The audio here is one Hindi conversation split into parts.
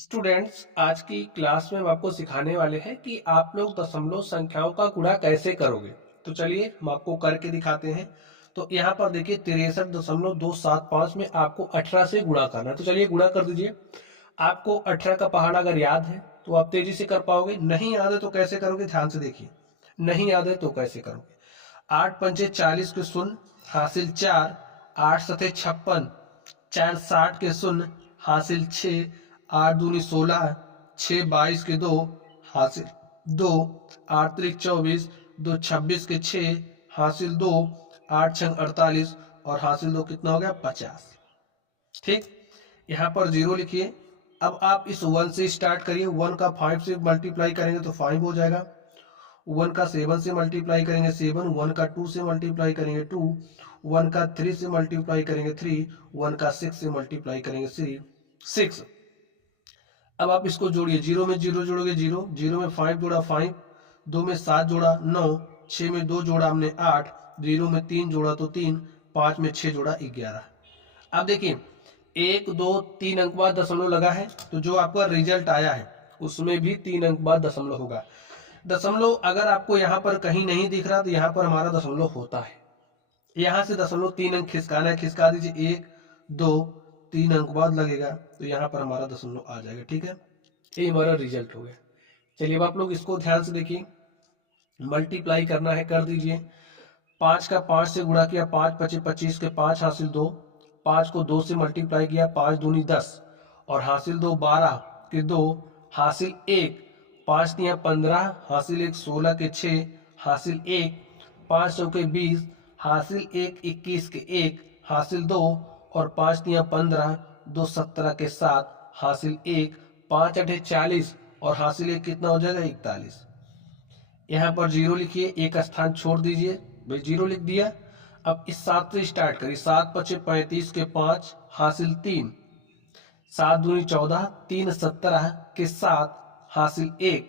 स्टूडेंट्स, आज की क्लास में हम आपको सिखाने वाले हैं कि आप लोग दशमलव संख्याओं का गुणा कैसे करोगे। तो चलिए हम आपको करके दिखाते हैं। तो यहाँ पर देखिए 63.275 में आपको 18 से गुणा करना है। तो चलिए गुणा कर दीजिए। आपको 18 का पहाड़ा अगर याद है तो आप तेजी से कर पाओगे, नहीं याद है तो कैसे करोगे ध्यान से देखिए। नहीं याद है तो कैसे करोगे। 8 पंचे 40 के शून्य हासिल 4, 8 सते 56, 4 60 के शून्य हासिल 6, 8 दूनी 16, 6 22 के 2 हासिल 2, 8 त्रिक 24, 2 26 के 6 हासिल 2, 8 छंग 48 और हासिल 2 कितना हो गया 50। ठीक, यहाँ पर जीरो लिखिए। अब आप इस 1 से स्टार्ट करिए। 1 का 5 से मल्टीप्लाई करेंगे तो 5 हो जाएगा। 1 का 7 से मल्टीप्लाई करेंगे 7, 1 का 2 से मल्टीप्लाई करेंगे 2, 1 का 3 से मल्टीप्लाई करेंगे 3, 1 का 6 से मल्टीप्लाई करेंगे 6। अब आप इसको जोड़िए। जीरो में जीरो जोड़ोगे जीरो, जीरो में 5 जोड़ा 5, 2 में 7 जोड़ा 9, 6 में 2 जोड़ा हमने 8, जीरो में 3 जोड़ा तो 3, 5 में 6 जोड़ा 11। अब देखिए 1 2 3 अंक बाद दशमलव लगा है, तो जो आपका रिजल्ट आया है उसमें भी 3 अंक बाद दशमलव होगा। दशमलव अगर आपको यहाँ पर कहीं नहीं दिख रहा तो यहाँ पर हमारा दशमलव होता है। यहाँ से दशमलव 3 अंक खिसकाना है, खिसका दीजिए। 1 2 3 अंक बाद लगेगा तो यहाँ पर हमारा दशमलव आ जाएगा। ठीक है, ये हमारा रिजल्ट हो गया। चलिए अब आप लोग इसको ध्यान से देखिए। मल्टीप्लाई करना है, कर दीजिए। 5 का 5 से गुणा किया, 5 पचे 25 के 5 हासिल 2, 5 को 2 से मल्टीप्लाई किया, 5 दूनी 10 और हासिल 2 12 के 2 हासिल 1, 5 तिया 15 हासिल 1, 16 के 6 हासिल 1, 5 चौके 20 हासिल 1, 21 के 1 हासिल 2 और 5 तिया 15, 2 17 के 7 हासिल 1, 5 अठे 40 और हासिल 1 कितना हो जाएगा 41। यहाँ पर जीरो लिखिए, एक स्थान छोड़ दीजिए। भाई जीरो लिख दिया। अब इस 7 से स्टार्ट करिए। 7 पचे 35 के 5 हासिल 3, 7 दूनी 14, 3 17 के 7 हासिल 1,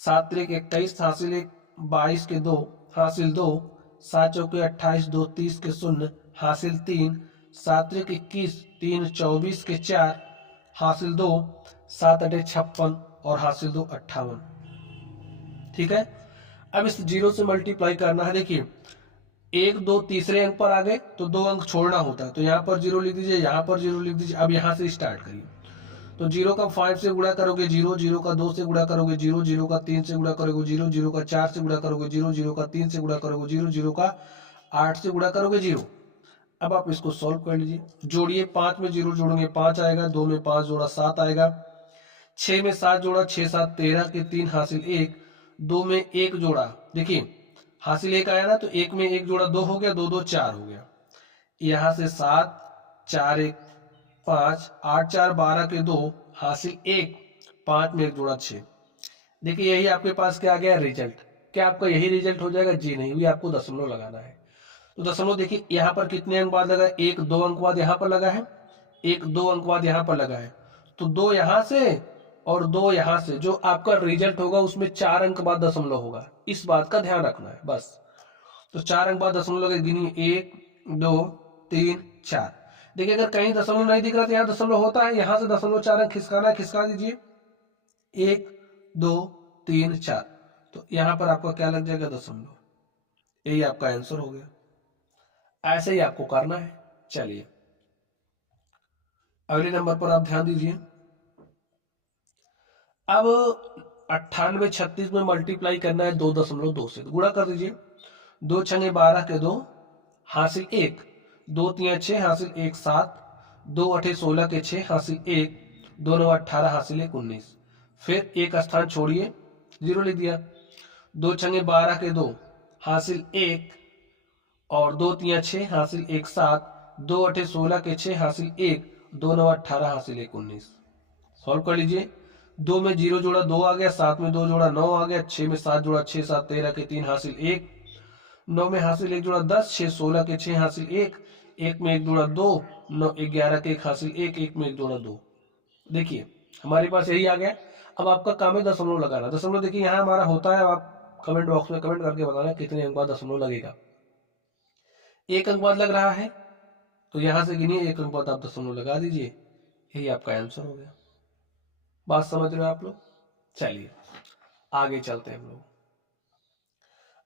7 त्रिक 21 हासिल 1, 22 के 2 हासिल 2, 7 चौके 28, 2 30 के 0 हासिल 3, 7 त्रिक 21, 3 24 के 4 हासिल 2, 7 अठे 56 और हासिल 2 58। ठीक है, अब इस जीरो से मल्टीप्लाई करना है। देखिए 1 2 तीसरे अंक पर आ गए तो 2 अंक छोड़ना होता है, तो यहाँ पर जीरो लिख दीजिए, यहाँ पर जीरो लिख दीजिए। अब यहाँ से स्टार्ट करिए। तो जीरो का 5 से गुणा करोगे जीरो, जीरो का 2 से गुणा करोगे जीरो, जीरो का 3 से गुणा करोगे जीरो, जीरो का 4 से गुणा करोगे जीरो, जीरो का 3 से गुणा करोगे जीरो, जीरो का 8 से गुणा करोगे जीरो। अब आप इसको सॉल्व कर लीजिए। जोड़िए, 5 में जीरो जोड़ेंगे 5 आएगा, 2 में 5 जोड़ा 7 आएगा, 6 में 7 जोड़ा 6 7 13 के 3 हासिल 1, 2 में 1 जोड़ा, देखिए हासिल 1 आया ना, तो 1 में 1 जोड़ा 2 हो गया, 2 2 4 हो गया। यहाँ से 7 4 1 5, 8 4 12 के 2 हासिल 1, 5 में 1 जोड़ा 6। देखिए यही आपके पास क्या आ गया रिजल्ट। क्या आपका यही रिजल्ट हो जाएगा? जी नहीं, भी आपको दशमलव लगाना है। तो दशमलव देखिए यहाँ पर कितने अंक बाद लगा है? 1 2 अंक बाद यहाँ पर लगा है, 1 2 अंक बाद यहाँ पर लगा है, तो 2 यहाँ से और 2 यहाँ से। जो आपका रिजल्ट होगा उसमें 4 अंक बाद दशमलव होगा, इस बात का ध्यान रखना है बस। तो 4 अंक बाद दशमलव लगे, गिनिए 1 2 3 4। देखिए अगर कहीं दशमलव नहीं दिख रहा तो यहाँ दशमलव होता है, यहाँ से दशमलव 4 अंक खिसकाना है, खिसका दीजिए। 1 2 3 4, तो यहाँ पर आपका क्या लग जाएगा? दशमलव। यही आपका आंसर हो गया। ऐसे ही आपको करना है। चलिए अगले नंबर पर आप ध्यान दीजिए। अब 98 36 में मल्टीप्लाई करना है 2.2 से, तो गुणा कर दीजिए। 2 छंगे 12 के 2 हासिल 1, 2 तिया 6 हासिल 1 7, 2 अठे 16 के 6 हासिल 1, 2 9 18 हासिल 1 19। फिर एक स्थान छोड़िए, जीरो लिख दिया। 2 छंगे 12 के 2 हासिल 1 और 2 तिया 6 हासिल 1 7, 2 अठे 16 के 6 हासिल 1, 2 9 18 हासिल 1 19। सॉल्व कर लीजिए। 2 में जीरो जोड़ा 2 आ गया, 7 में 2 जोड़ा 9 आ गया, 6 में 7 जोड़ा 6 7 13 के 3 हासिल 1, 9 में हासिल 1 जोड़ा 10, 6 16 के 6 हासिल 1, 1 में 1 जोड़ा 2, 9 11 के 1 हासिल 1, 1 में 1 जोड़ा 2। देखिए हमारे पास यही आ गया। अब आपका काम है दशमलव लगाना। दशमलव देखिए यहाँ हमारा होता है, आप कमेंट बॉक्स में कमेंट करके बताना कितने अंक बाद दशमलव लगेगा। 1 अंक बाद लग रहा है, तो यहाँ से गिनिए 1 अंक बाद आप दशमलव लगा दीजिए। यही आपका आंसर हो गया। बात समझ रहे हो आप लोग? चलिए आगे चलते हैं हम लोग।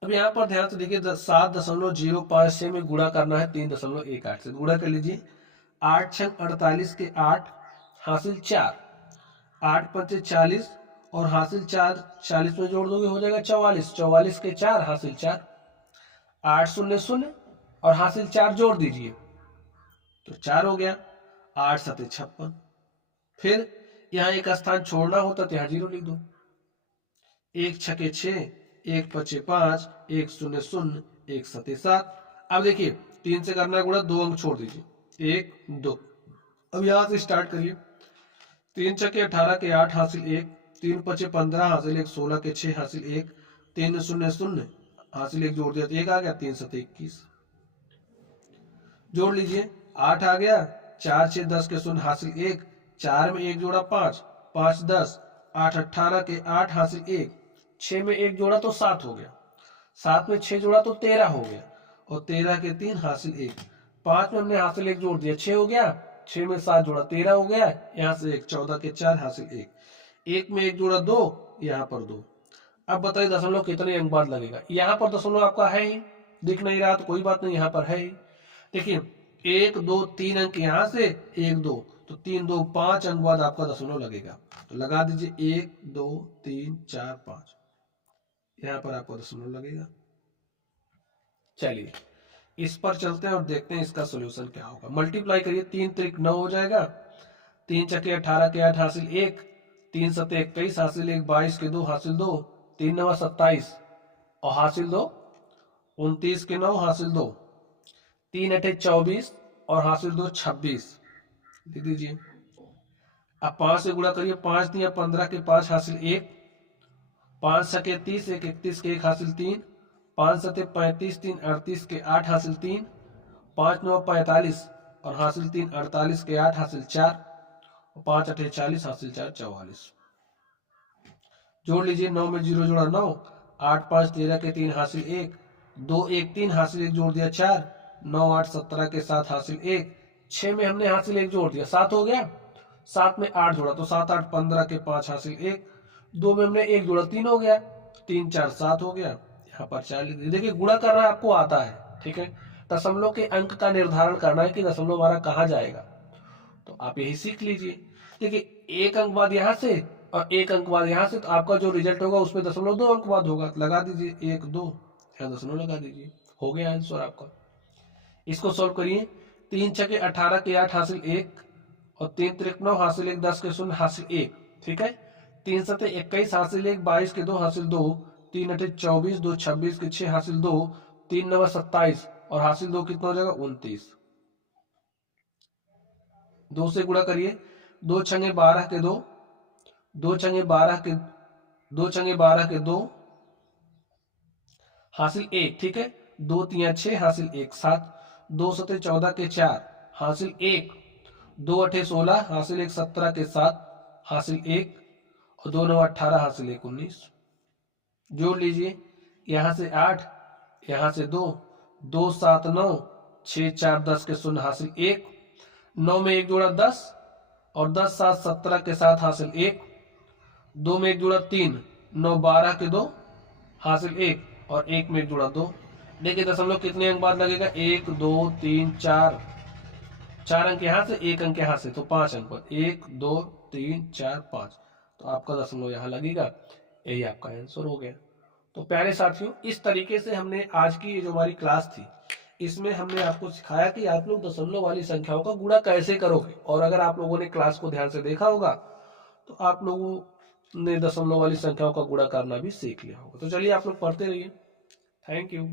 अब यहाँ पर ध्यान से देखिए 7.056 में गुणा करना है 3.18 से। गुणा कर लीजिए। 8 छंग 48 के 8 हासिल 4, 8 पंचे 40 और हासिल 4 40 में जोड़ दोगे हो जाएगा 44, 44 के 4 हासिल 4, 8 शून्य शून्य और हासिल 4 जोड़ दीजिए तो 4 हो गया। 8 सते 56। फिर यहाँ एक स्थान छोड़ना होता तो यहाँ 0 लिख दो। 1 छके 6, 1 पचे 5, 1 शून्य शून्य, 1 सते 7। अब देखिए 3 से करना है गुणा, 2 अंक छोड़ दीजिए 1 2। अब यहाँ से स्टार्ट करिए। 3 छके 18 के 8 हासिल 1, 3 पचे 15 हासिल 1, 16 के 6 हासिल 1, 3 शून्य शून्य हासिल 1 जोड़ दिया तो 1 आ गया। 3 सते 21 जोड़ लीजिए। 8 आ गया। 4 6 10 के शून्य हासिल 1, 4 में 1 जोड़ा 5, 5 10, 8 18 के 8 हासिल 1, 6 में 1 जोड़ा तो 7 हो गया, 7 में 6 जोड़ा तो 13 हो गया और 13 के 3 हासिल 1, 5 में हमने हासिल 1 जोड़ दिया 6 हो गया, 6 में 7 जोड़ा 13 हो गया, यहाँ से 1 14 के 4 हासिल 1, 1 में 1 जोड़ा 2, यहाँ पर 2। अब बताइए दशमलव कितने अंक बाद लगेगा? यहाँ पर दशमलव आपका है ही, दिख नहीं रहा तो कोई बात नहीं, यहाँ पर है ही। देखिए 1 2 3 अंक यहाँ से 1 2 तो 3 2 5 अंक बाद आपका दशमलव लगेगा तो लगा दीजिए 1 2 3 4 5, यहाँ पर आपका दशमलव लगेगा। चलिए इस पर चलते हैं और देखते हैं इसका सोल्यूशन क्या होगा। मल्टीप्लाई करिए। 3 त्रिक 9 हो जाएगा, 3 छके 18 के 8 हासिल 1, 3 सते 21 हासिल 1, 22 के 2 हासिल 2, 3 9 27 और हासिल 2, 29 के 9 हासिल 2, 3 8 24 और हासिल 2 26 लिख दीजिए। अब 5 से गुणा करिए। 5 दिया 15 के 5 हासिल 1, 5 छके 30, 1 31 के 1 हासिल 3, 5 सते 35, 3 38 के 8 हासिल 3, 5 9 45 और हासिल 3 48 के 8 हासिल 4 और 5 8 40 हासिल 4 44 जोड़ लीजिए। 9 में 0 जोड़ा 9, 8 5 13 के 3 हासिल 1, 2 1 3 हासिल 1 जोड़ दिया 4, 9 8 17 के 7 हासिल 1, 6 में हमने हासिल 1 जोड़ दिया 7 हो गया, 7 में 8 जोड़ा तो 7 8 15 के 5 हासिल 1, 2 में हमने 1 जोड़ा 3 हो गया, 3 4 7 हो गया, यहाँ पर 4 लिख दीजिए। देखिए गुणा करना आपको आता है, ठीक है। दशमलव के अंक का निर्धारण करना है कि दशमलव हमारा कहाँ जाएगा, तो आप यही सीख लीजिए। देखिए 1 अंक बाद यहाँ से और 1 अंक बाद यहाँ से, तो आपका जो रिजल्ट होगा उसमें दशमलव 2 अंक बाद होगा। लगा दीजिए 1 2, यहाँ दशमलव लगा दीजिए, हो गया आंसर आपका। इसको सॉल्व करिए। 3 छके 18 के 8 हासिल 1 और 3 त्रिक 9 हासिल 1, 10 के 0 हासिल 1, ठीक है। 3 सते 21 हासिल 1, 22 के 2 हासिल 2, 3 8 24, 2 26 के 6 हासिल 2, 3 9 27 और हासिल 2 कितना हो जाएगा 29। 2 से गुणा करिए। 2 छंगे 12 के 2, 2 छंगे 12 के 2 छंगे 12 के 2 हासिल 1, ठीक है। 2 3 6 हासिल 1 7, 2 सते 14 के 4 हासिल 1, 2 8 16 हासिल 1, 17 के 7 हासिल 1 और 2 9 18 हासिल 1 19 जोड़ लीजिए। यहाँ से 8, यहाँ से 2, 2 7 9, 6 4 10 के 0 हासिल 1, 9 में 1 जोड़ा 10 और 10 7 17 के 7 हासिल 1, 2 में 1 जोड़ा 3, 9 12 के 2 हासिल 1 और 1 में 1 जोड़ा 2। देखिए दशमलव कितने अंक बाद लगेगा 1 2 3 4, 4 अंक यहाँ से 1 अंक यहाँ से, तो 5 अंक बाद 1 2 3 4 5, तो आपका दशमलव यहाँ लगेगा। यही आपका आंसर हो गया। तो प्यारे साथियों, इस तरीके से हमने आज की जो हमारी क्लास थी इसमें हमने आपको सिखाया कि आप लोग दशमलव वाली संख्याओं का गुणा कैसे करोगे। और अगर आप लोगों ने क्लास को ध्यान से देखा होगा तो आप लोगों ने दशमलव वाली संख्याओं का गुणा करना भी सीख लिया होगा। तो चलिए आप लोग पढ़ते रहिए। Thank you.